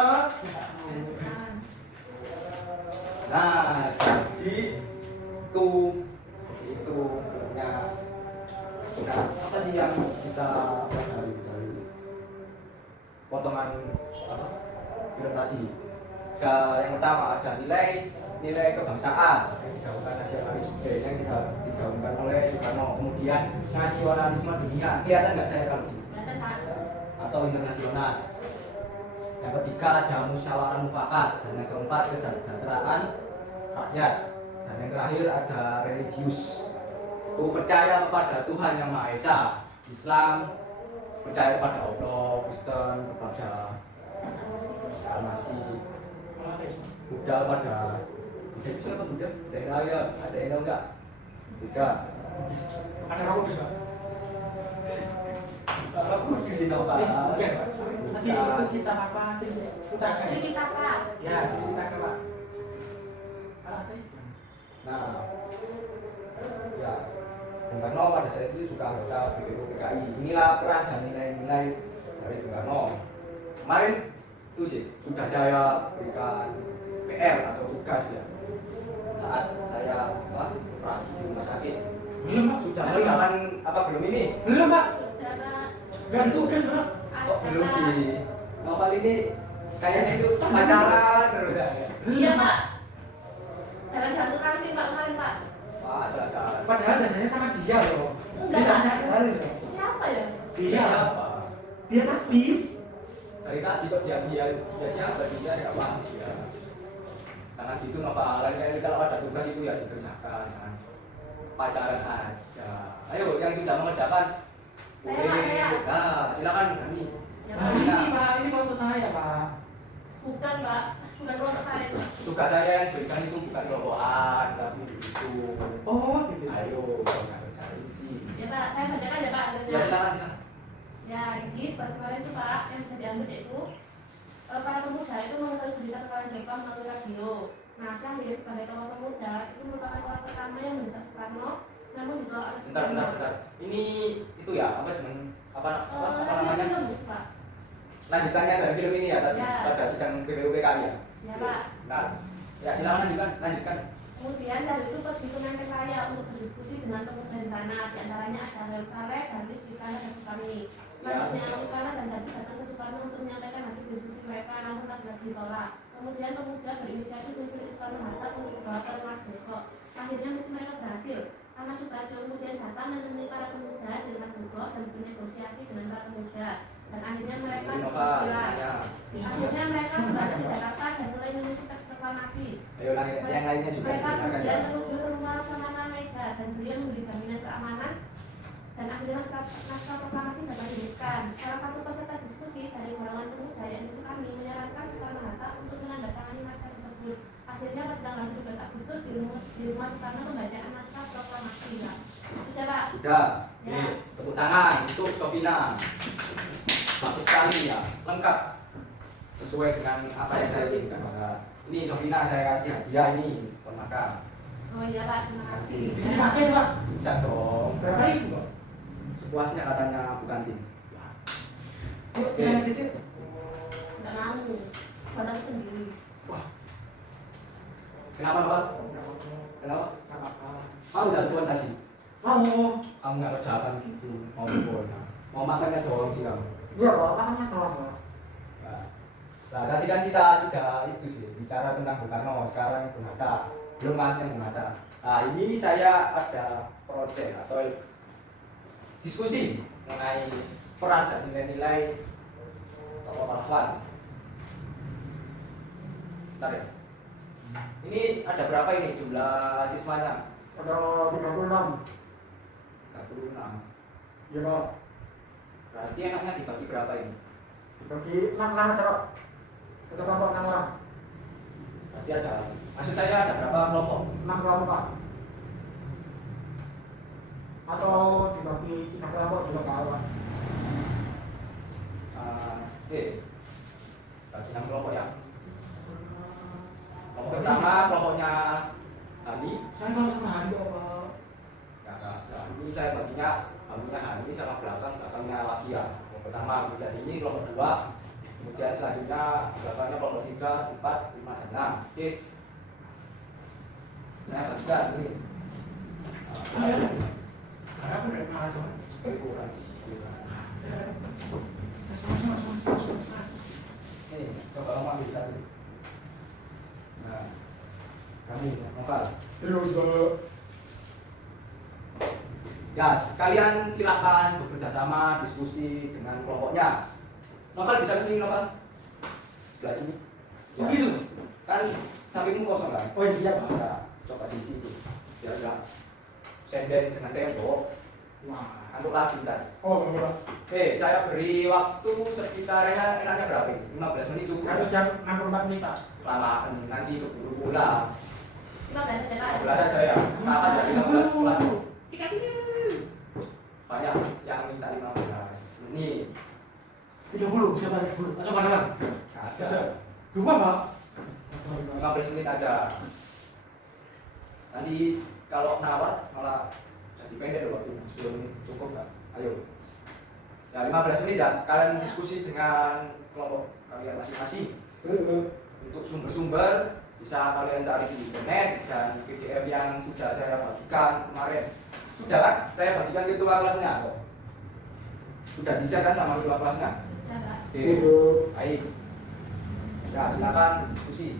Nah, jadi itu punya. Nah, apa sih yang kita pelajari dari potongan apa film tadi? Yang pertama ada nilai kebangsaan yang digaungkan nasionalisme yang digaungkan oleh Soekarno, kemudian nasionalisme dunia, kelihatan nggak saya kalau gitu? Atau internasional. Yang ketiga ada musyawarah mufakat, dan yang keempat kesejahteraan rakyat, dan yang terakhir ada religius. Itu percaya kepada Tuhan yang Maha Esa. Islam percaya kepada Allah, Kristen kepada Isa Masih, Buddha kepada Buddha itu siapa Buddha? Daerah ya, ada yang tahu nggak? Buddha. Ada kamu bisa. Aku di sini apa? Bukan, Pak. Tadi itu kita apa? Kita kan. Kita apa? Ya, kita kan, Pak. Ateis. Nah, ya, Bung Karno pada saat itu juga anggota BPUPKI. Inilah peran dan nilai-nilai dari Bung Karno. Kemarin itu sih sudah saya berikan PR atau tugas ya saat saya operasi di rumah sakit. Belum, Pak. Sudah mengerjakan apa belum ini? Belum, Pak. Sudah, Pak. Gak ada tugas, Pak. Kok belum sih? Novel ini kayaknya itu pacaran terus ya. Iya, Pak. Jalan-jalan ke kantin, Pak, kemarin, Pak. Wah, jalan-jalan. Padahal janjinya sama dia loh. Enggak, Dia Pak. nggak nyadar loh. Siapa ya? Dia siapa? Dia aktif. Dari tadi kok dia siapa? Dia ya paham dia. Jangan gitu Nova. Lain kalau ada tugas itu ya dikerjakan. Jangan pacaran aja. Ayo yang sudah mengerjakan. Saya, Pak, saya. Nah, silakan kami. Ya, Nah, Pak. ini Pak, ini kelompok saya, Pak. Bukan, Pak. Bukan kelompok saya, Pak. Tugas saya yang berikan itu bukan kelompokan, tapi itu. Oh, gitu. Ayo, jangan cari sih. Ya, Pak. Saya bacakan ya, Pak. Ya silakan. Ya, jadi pas kemarin itu Pak, yang bisa diambil itu para pemuda itu mengetahui berita kekalahan Jepang melalui radio. Nah, Syahrir sebagai tokoh pemuda itu merupakan orang pertama yang mendesak Soekarno, namun ditolak oleh Bentar. Ini itu ya apa sebenarnya apa namanya? Film, Pak. Lanjutannya dari film ini ya tadi Ya. pada sidang BPUPKI ya. Ya, Pak. Nah, ya silakan lanjutkan. Kemudian dari itu pergi ke Menteng Raya untuk berdiskusi dengan pemuda di sana. Di antaranya ada Leo Saleh, Darwis, Wikana, dan Sukarni. Selanjutnya Wikana dan Darwis datang ke Soekarno untuk menyampaikan hasil diskusi mereka, namun lagi-lagi ditolak. Kemudian pemuda berinisiatif menculik Soekarno Hatta untuk dibawa ke Mas Deko. Akhirnya misi mereka berhasil. Ahmad Sukarjo kemudian datang menemui para pemuda di Mas Deko dan bernegosiasi dengan para pemuda. Dan akhirnya mereka sepakat. Akhirnya mereka kembali ke Jakarta dan mulai menyusun teks proklamasi. Ayo yang lainnya juga Mereka didengarkan ya. kemudian menuju ke rumah Laksamana Mega dan beliau memberi jaminan keamanan dan akhirnya naskah proklamasi dapat dituliskan. Salah satu peserta diskusi dari golongan pemuda yang Soekarni menyarankan Soekarno Hatta untuk menandatangani naskah tersebut. Akhirnya pada tanggal 17 Agustus di rumah Soekarno pembacaan naskah proklamasi. Ya. Sudah, Pak? Sudah. Ya. Nih, tepuk tangan untuk Sofina. Bagus sekali ya, lengkap sesuai dengan apa yang saya inginkan. Maka ini Sofina saya kasih hadiah ini ponakan. Oh iya, Pak, terima kasih. Bisa pakai, Pak. Bisa dong. Berapa itu, Pak? Sepuasnya katanya Bu Kantin. Yuk, kita lanjut. Enggak mau. Buat aku sendiri. Wah, Kenapa Pak? Kenapa? sama apa? Mau udah tuan tadi. Mau. Kamu nggak kerjakan gitu. Mau tuan. Mau makannya dorong sih kamu. Iya, Pak. Makannya sama, Pak. Nah, tadi kan kita sudah itu sih bicara tentang Bung Karno, sekarang Bung Hatta, belum ada Bung Hatta. Nah, ini saya ada proyek atau diskusi mengenai peran dan nilai-nilai tokoh pahlawan. Bentar ya. Ini ada berapa ini jumlah siswanya? Ada 36. 36. Iya, Pak. Berarti enaknya dibagi berapa ini? Dibagi 6 aja, Pak. Kita kelompok 6 orang. Berarti ada, maksud saya ada berapa kelompok? 6 kelompok, Pak. Atau dibagi 3 kelompok juga Pak, Pak. Oke, bagi 6 kelompok ya. Kelompok pertama kelompoknya Hani. Saya kalau sama Hari, Pak. Ya, ini saya baginya Haninya Hani sama belakangnya lagi ya. Kelompok pertama, kemudian ini kelompok 2 Kemudian selanjutnya belakangnya kelompok 3, 4, 5, dan 6. Oke. Saya bagikan ini. Karena aku udah malas banget. Ini, coba kamu ambil tadi. Nah, kamu novel. Terus kalau Ya, kalian silakan bekerja sama, diskusi dengan kelompoknya. Novel bisa kesini, Novel? Sebelah sini. Ya. begitu. Kan sampingmu kosong kan? Oh iya Pak. Nah, coba di situ. Biar enggak senden dengan tembok. Wah. Antuk lagi ntar. Oh enggak. Oke, saya beri waktu sekitarnya enaknya berapa ini? 15 menit cukup. 1 jam 64 menit Pak. Lama nanti keburu pulang. 15 aja Pak. 15 aja ya. Kenapa jadi 15 kelas? Kita dulu. Banyak yang minta 15 menit. 30, siapa yang 30? Coba dengar. Ada. 2 Pak. 15 menit aja. Nanti kalau nawar malah jadi pendek loh waktu 10 menit cukup nggak? Ayo. Ya 15 menit ya. Kalian diskusi dengan kelompok kalian masing-masing. Untuk sumber-sumber bisa kalian cari di internet dan PDF yang sudah saya bagikan kemarin. Sudah kan? Saya bagikan ketua kelasnya kok. Sudah di-share kan sama ketua kelasnya? Sudah Pak. Oke. Baik. Ya, silakan diskusi.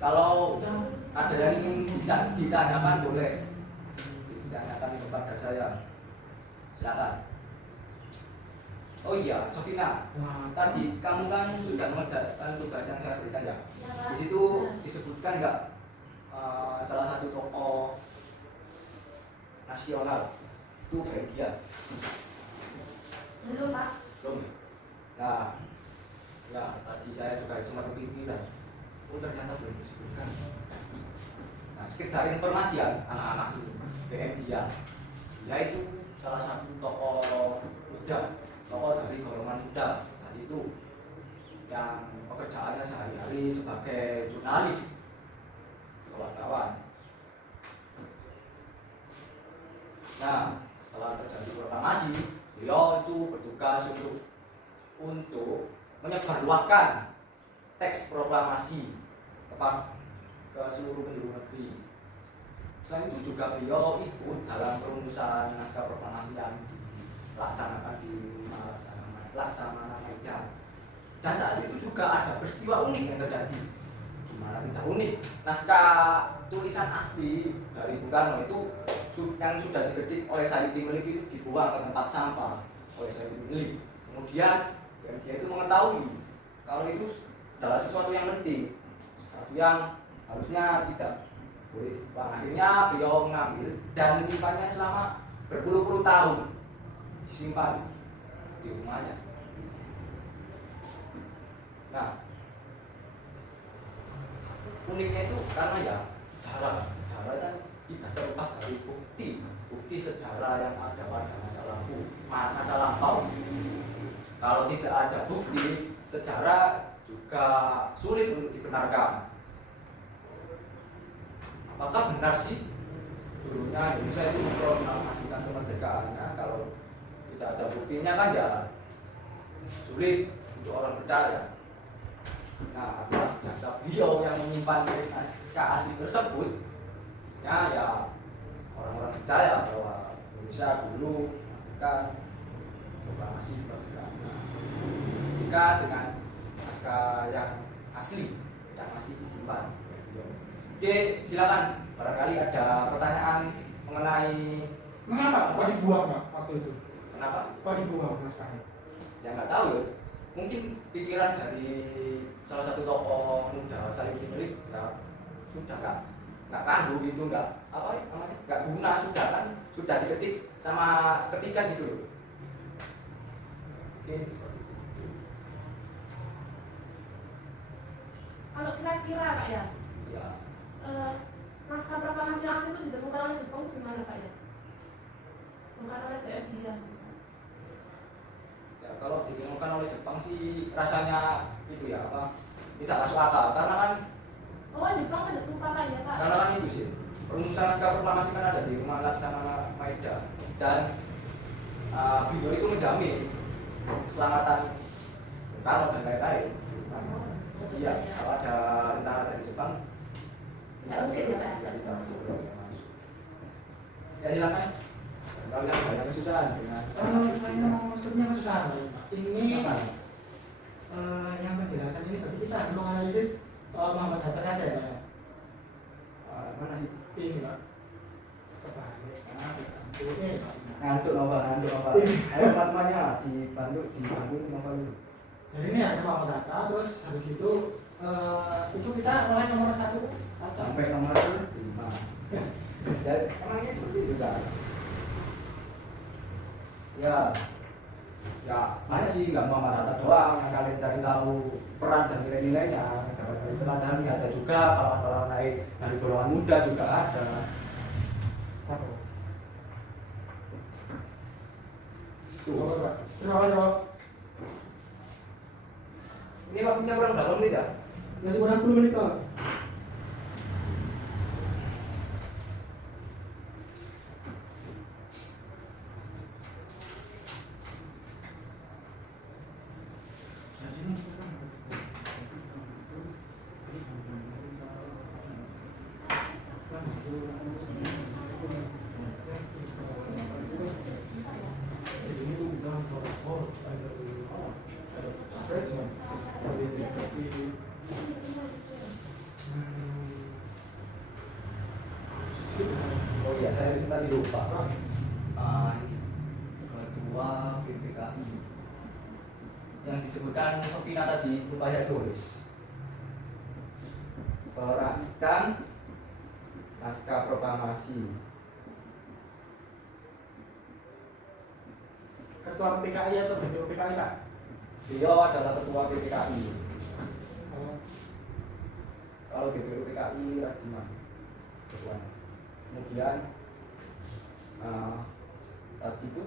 Kalau ada yang ingin ditanyakan boleh ditanyakan kepada saya. Silakan. Oh iya, Sofina, tadi kamu kan sudah mengerjakan tugas yang saya berikan ya. Ya, Pak. Di situ disebutkan nggak salah satu tokoh nasional itu Belgia. Belum Pak. Belum. Nah, ya tadi saya juga sempat kepikiran. Oh ternyata belum disebutkan. Nah, sekedar informasi ya anak-anak ini, PM dia itu salah satu tokoh muda, tokoh dari golongan muda saat itu yang pekerjaannya sehari-hari sebagai jurnalis, wartawan. Nah, setelah terjadi proklamasi, beliau itu bertugas untuk menyebarluaskan teks proklamasi ke seluruh penjuru negeri. Selain itu juga beliau ikut dalam perumusan naskah proklamasi yang dilaksanakan di Laksamana Medan. Dan saat itu juga ada peristiwa unik yang terjadi. Gimana tidak unik? Naskah tulisan asli dari Bung Karno itu yang sudah diketik oleh Sayuti Milik itu dibuang ke tempat sampah oleh Sayuti Milik. Kemudian dia itu mengetahui kalau itu adalah sesuatu yang penting, sesuatu yang harusnya tidak boleh dibuang. Akhirnya beliau mengambil dan menyimpannya selama berpuluh-puluh tahun, disimpan di rumahnya. Nah, uniknya itu karena ya sejarah kan tidak terlepas dari bukti sejarah yang ada pada masa lampau. Kalau tidak ada bukti sejarah juga sulit untuk dibenarkan. Apakah benar sih dulunya Indonesia itu memproklamasikan kemerdekaannya? Kalau tidak ada buktinya kan ya sulit untuk orang percaya. Nah, atas jasa beliau yang menyimpan naskah asli tersebut, ya orang-orang percaya bahwa Indonesia dulu melakukan proklamasi kemerdekaan. Jika dengan naskah yang asli yang masih disimpan. Oke, silakan. Barangkali ada pertanyaan mengenai Mengapa? Kok dibuang Pak waktu itu? kenapa? Kok dibuang naskahnya? Ya nggak tahu ya. Mungkin pikiran dari salah satu tokoh muda Sayuti Milik ya sudah nggak kanggu gitu, nggak apa ya namanya, nggak guna, sudah kan sudah diketik sama ketikan gitu loh. Oke, seperti itu. Kalau kira-kira Pak ya, Ya, naskah proklamasi langsung itu ditemukan oleh Jepang itu gimana Pak ya? Bukan oleh PM dia. Ya, kalau ditemukan oleh Jepang sih rasanya itu ya apa tidak masuk akal karena kan Oh, Jepang ada lupa ya Pak? karena kan itu sih perumusan naskah proklamasi kan ada di rumah Laksana Maeda dan beliau itu menjamin keselamatan Bung Karno dan lain-lain. Iya, kalau ada tentara dari Jepang Nggak mungkin ya Pak? tidak bisa masuk. Ya silakan. Kalau yang banyak kesusahan dengan Saya maksudnya kesusahan Pak. Ini apa? yang penjelasan ini bagi kita menganalisis Muhammad Hatta saja ya Pak. Ya? Mana sih? Ini Pak. Ini Pak. Ngantuk apa? Ayo teman-temannya dibantu apa dulu. Jadi ini ada Muhammad Hatta, terus habis itu kita mulai nomor 1 Sampai nomor 5. Dan emangnya seperti itu kan? Ya, ada sih nggak Muhammad Hatta doang yang kalian cari tahu peran dan nilai-nilainya. Dari teman-teman ada juga pahlawan-pahlawan lain dari golongan muda juga ada. Tuh. Terima kasih Pak. Ini waktunya kurang berapa menit ya? Masih kurang 10 menit Pak. Oh iya, saya tadi lupa. Ini ketua PPKI yang disebutkan Sofina tadi lupa saya tulis. Peraikan naskah proklamasi. Ketua PKI atau BPO PKI Pak? Beliau adalah ketua PPKI. Kalau BPO PKI Rajiman ketuanya. Kemudian tadi itu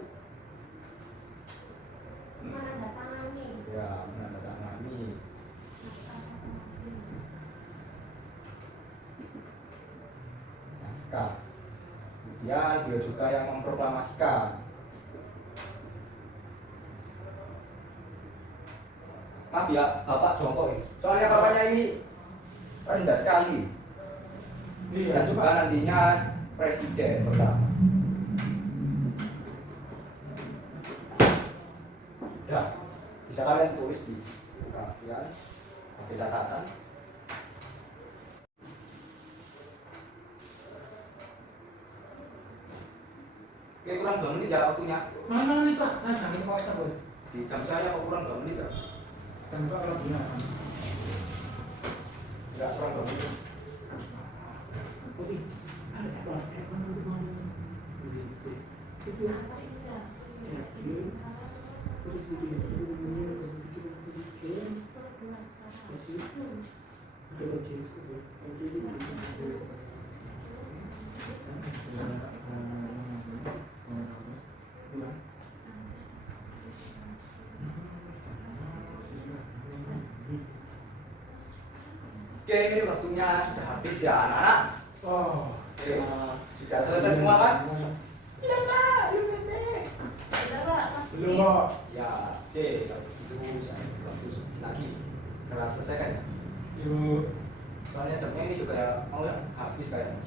Menandatangani ya menandatangani naskah proklamasi. naskah. Kemudian beliau juga yang memproklamasikan. Maaf ya, Bapak jongkok ini. Soalnya bapaknya ini rendah sekali. Dan juga nantinya presiden pertama. Ya, bisa kalian tulis di kalian pakai catatan. Oke, kurang 2 menit ya waktunya. Mana nih Pak? Nah, jangan lupa kita boleh. Di jam saya kok kurang 2 menit ya? Jangan lupa kalau punya. Enggak kurang 2 menit. Oke. Ada Pak. Itu. Apa itu ya? Oke, ini waktunya sudah habis ya anak-anak. Oh. Oke, sudah selesai semua kan? Iya Pak, belum selesai. Sudah Pak, Mas Belum Budi. Pak. Ya, oke, kalau begitu saya waktu lagi segera selesaikan ya. Yuk. Soalnya jamnya ini juga ya mau ya habis kayaknya.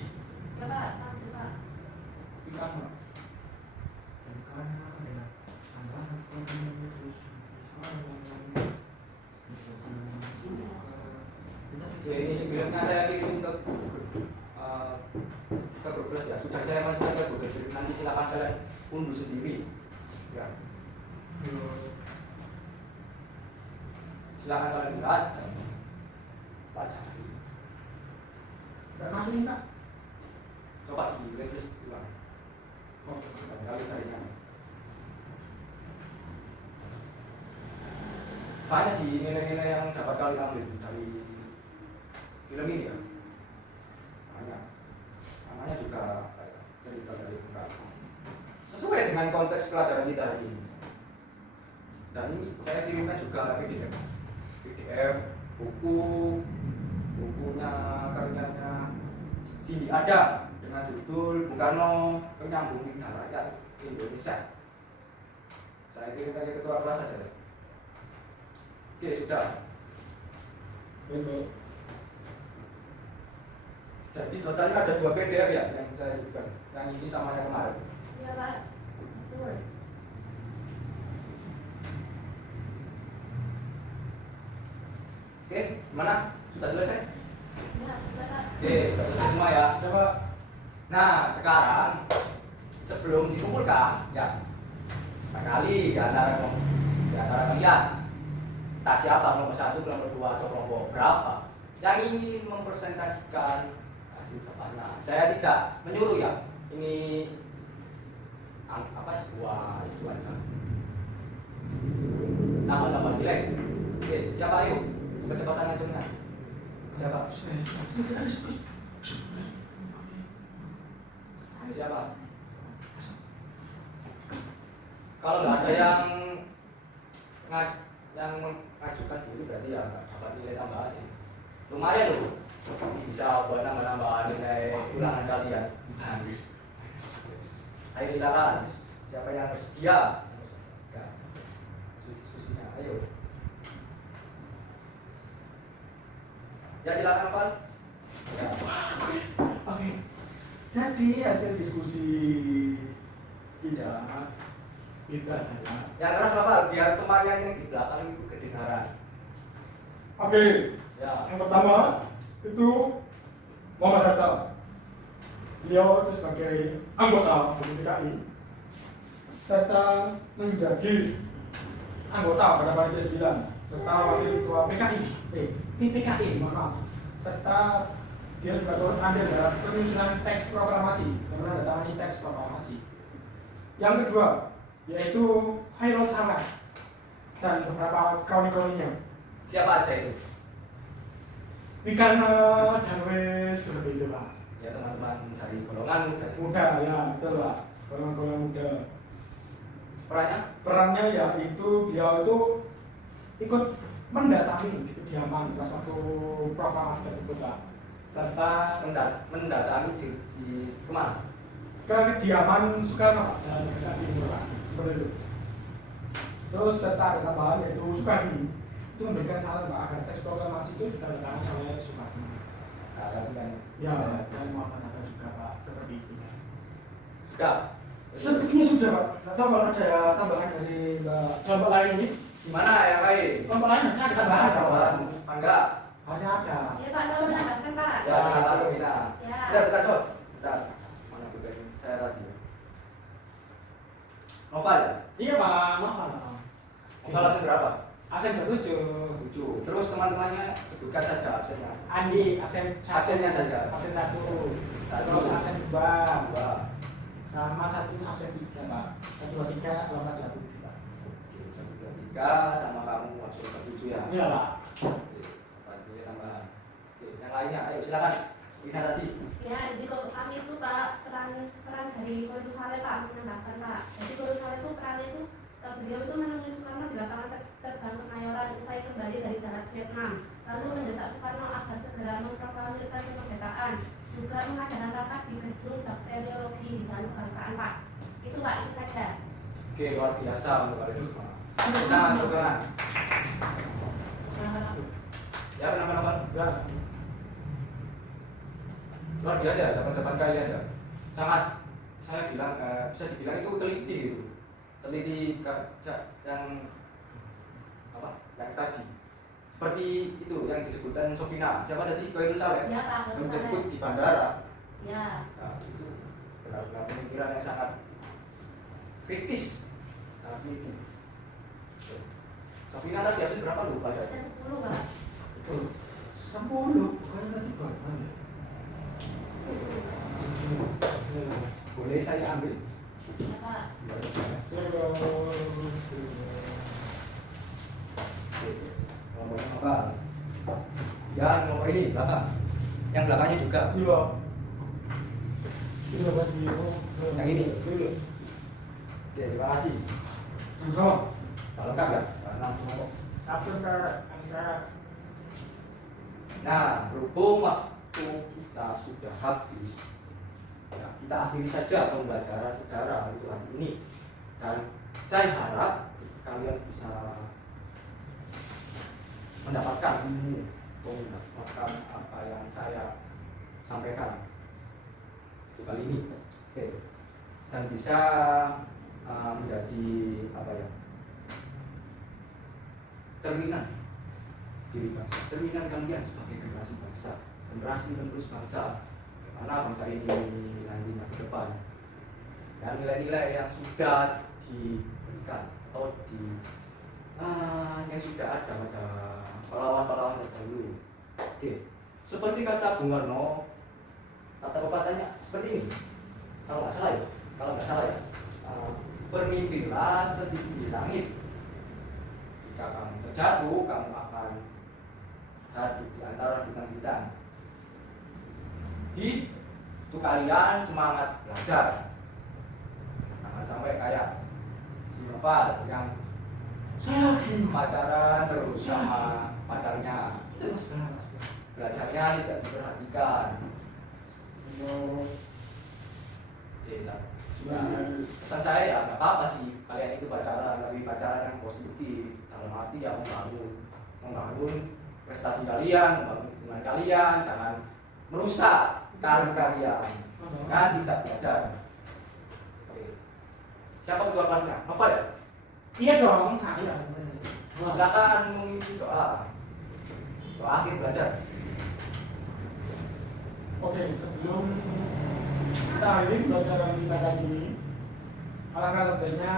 Ya Pak, tunggu Pak. Ikan Pak. Ikan ya. Jadi ini sebelumnya saya kirim ke Google ya. Sudah saya masukkan ke Google. Jadi nanti silakan kalian unduh sendiri. Ya. Silakan kalian lihat dan pelajari. Enggak masukin Pak. Coba di refresh ulang. Oh. Kali carinya. Banyak sih nilai-nilai yang dapat kalian ambil dari film ini ya. Banyak. Namanya juga cerita dari Bung Karno. Sesuai dengan konteks pelajaran kita hari ini. Dan ini saya kirimkan juga PDF bukunya karyanya Cindy ada dengan judul Bung Karno Penyambung Lidah Rakyat Indonesia. Saya kirimkan ke ketua kelas saja deh. Oke, sudah. Baik. Jadi totalnya ada 2 PDF ya yang saya kirimkan. Yang ini sama yang kemarin. Iya Pak, betul. Oke, gimana? Sudah selesai? Ya, sudah Pak. Oke, sudah selesai semua ya. Coba. Nah, sekarang sebelum dikumpulkan, ya, sekali di antara kalian, tak siapa kelompok 1, kelompok 2, atau kelompok berapa yang ingin mempresentasikan hasil cepatnya. Saya tidak menyuruh ya, ini apa sebuah itu aja. Tambah nilai. Oke, siapa ayo? Cepat-cepatan ngacungnya. Siapa? Siapa? Kalau nggak ada yang mengajukan diri berarti ya nggak dapat nilai tambahan ya. Lumayan loh, bisa buat nambah-nambah nilai ulangan kalian. Ayo silakan, siapa yang bersedia? Diskusinya, ayo. Ya silakan Pak. Ya. Oke. Jadi hasil diskusi kita adalah Yang keras apa? Biar temannya yang di belakang itu kedengaran. oke. Ya. Yang pertama itu Muhammad Hatta. Beliau itu sebagai anggota DKI serta menjadi anggota pada panitia 9 serta wakil ketua PPKI, mohon maaf, serta dia juga turut andil dalam penyusunan teks proklamasi dan menandatangani teks proklamasi. Yang kedua yaitu Khairul Samad dan beberapa kawan-kawannya. Siapa aja itu? Wikana dan wes seperti itu Pak. Ya teman-teman dari golongan Muda ya, betul Pak. Golongan-golongan muda. Perannya yaitu beliau itu ikut mendatangi di kediaman pas waktu proklamasi tersebut Pak. Serta mendatangi di kemana? ke kediaman Soekarno Pak, Jalan Gajah Timur Pak, seperti itu. Terus serta ada tambahan yaitu Soekarno itu memberikan saran Pak agar teks proklamasi itu ditandatangani oleh Soekarno. Ya, dan Muhammad Hatta juga Pak, seperti itu. Sudah. Sepertinya sudah Pak. Nggak tahu kalau ada tambahan dari Mbak kelompok lain ini. Gimana yang lain? Kelompok lain harusnya ada tambahan Pak. Enggak. Harusnya ada. Iya Pak, tolong menambahkan Pak. Ya silakan Mina. Ya. Bentar, Sob. Bentar. Mana juga ini? Saya tadi. Novel ya? Iya Pak, maaf Pak. Novel absen berapa? Absen ber-7. 7. Terus teman-temannya sebutkan saja absennya. Andi absen Absennya saja. Absen 1. Satu. Terus absen 2. 2. Sama satunya absen 3 Pak. 1, 2, 3, lompat 7 Pak. Oke, 1, 2, 3 sama kamu absen ke-7 ya. Iya Pak. Oke, tambahan. Oke, yang lainnya ayo silakan. Ina tadi. Ya, jadi kalau kami itu Pak, peran dari Guru Saleh Pak, menambahkan Pak. Jadi Guru Saleh itu perannya itu beliau itu menemui Soekarno di lapangan terbang Kemayoran usai kembali dari darat Vietnam, lalu mendesak Soekarno agar segera memproklamirkan kemerdekaan, juga mengadakan rapat di gedung bakteriologi di Jalan Kebangsaan Pak. Itu Pak, itu saja. Oke, luar biasa untuk kalian semua. Kita lakukan. Ya, kenapa-napa? Ya. Luar biasa ya, zaman-zaman kalian ya. Sangat, saya bilang, bisa dibilang itu teliti gitu. Teliti yang apa? Yang tadi. Seperti itu yang disebutkan Sofina. Siapa tadi? Khairul Saleh. Ya Pak, Guru Menjemput Saleh. di bandara. Ya. Nah, itu benar-benar pemikiran yang sangat kritis, sangat teliti. Sofina tadi absen berapa lupa ya? Absen 10 Pak. 10. Bukan tadi berapa ya? Boleh saya ambil? Ya Pak. Nomornya apa? Ya, nomor ini belakang. Yang belakangnya juga. Iya. Terima kasih. Yang ini. Dulu. Oke, terima kasih. Sama. lengkap ya? Enam semua kok. Satu angka. Nah, berhubung waktu kita sudah habis, ya, kita akhiri saja pembelajaran sejarah untuk hari ini. Dan saya harap kalian bisa mendapatkan ilmu atau mendapatkan apa yang saya sampaikan untuk kali ini. Oke. Dan bisa menjadi apa ya? Cerminan diri bangsa, cerminan kalian sebagai generasi bangsa, generasi penerus bangsa, bagaimana bangsa ini nantinya ke depan, dan nilai-nilai yang sudah diberikan atau yang sudah ada pada pahlawan-pahlawan terdahulu. Oke, seperti kata Bung Karno, kata pepatahnya seperti ini, kalau nggak salah ya, bermimpilah setinggi langit. Jika kamu terjatuh, kamu akan jatuh di antara bintang-bintang. Untuk kalian semangat belajar. Jangan sampai kayak si Noval yang pacaran terus sama pacarnya. Itu mas benar. Belajarnya tidak diperhatikan. Pesan saya ya nggak apa-apa sih kalian itu pacaran, tapi pacaran yang positif, dalam arti ya membangun prestasi kalian, membangun hubungan kalian, jangan merusak karir kalian kan tidak belajar. Oke. Siapa ketua kelasnya? Novel ya? Iya dong, saya. Silakan mengisi doa akhir belajar. Oke, sebelum kita akhiri pelajaran kita kali ini, alangkah baiknya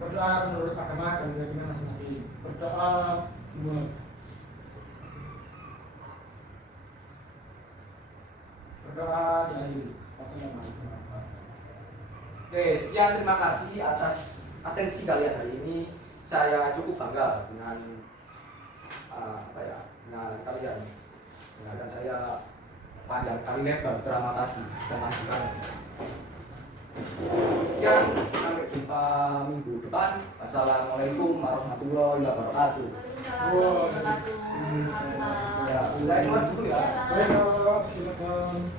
berdoa menurut agama dan keyakinan masing-masing. Berdoa menurut berdoa diakhiri. Wassalamualaikum warahmatullahi wabarakatuh. Oke, sekian, terima kasih atas atensi kalian hari ini. Saya cukup bangga dengan dengan kalian. Dengarkan saya panjang kali lebar ceramah tadi dan masukan. Sekian, sampai jumpa minggu depan. Assalamualaikum warahmatullahi wabarakatuh. Ya, saya keluar dulu ya. Baik, silakan.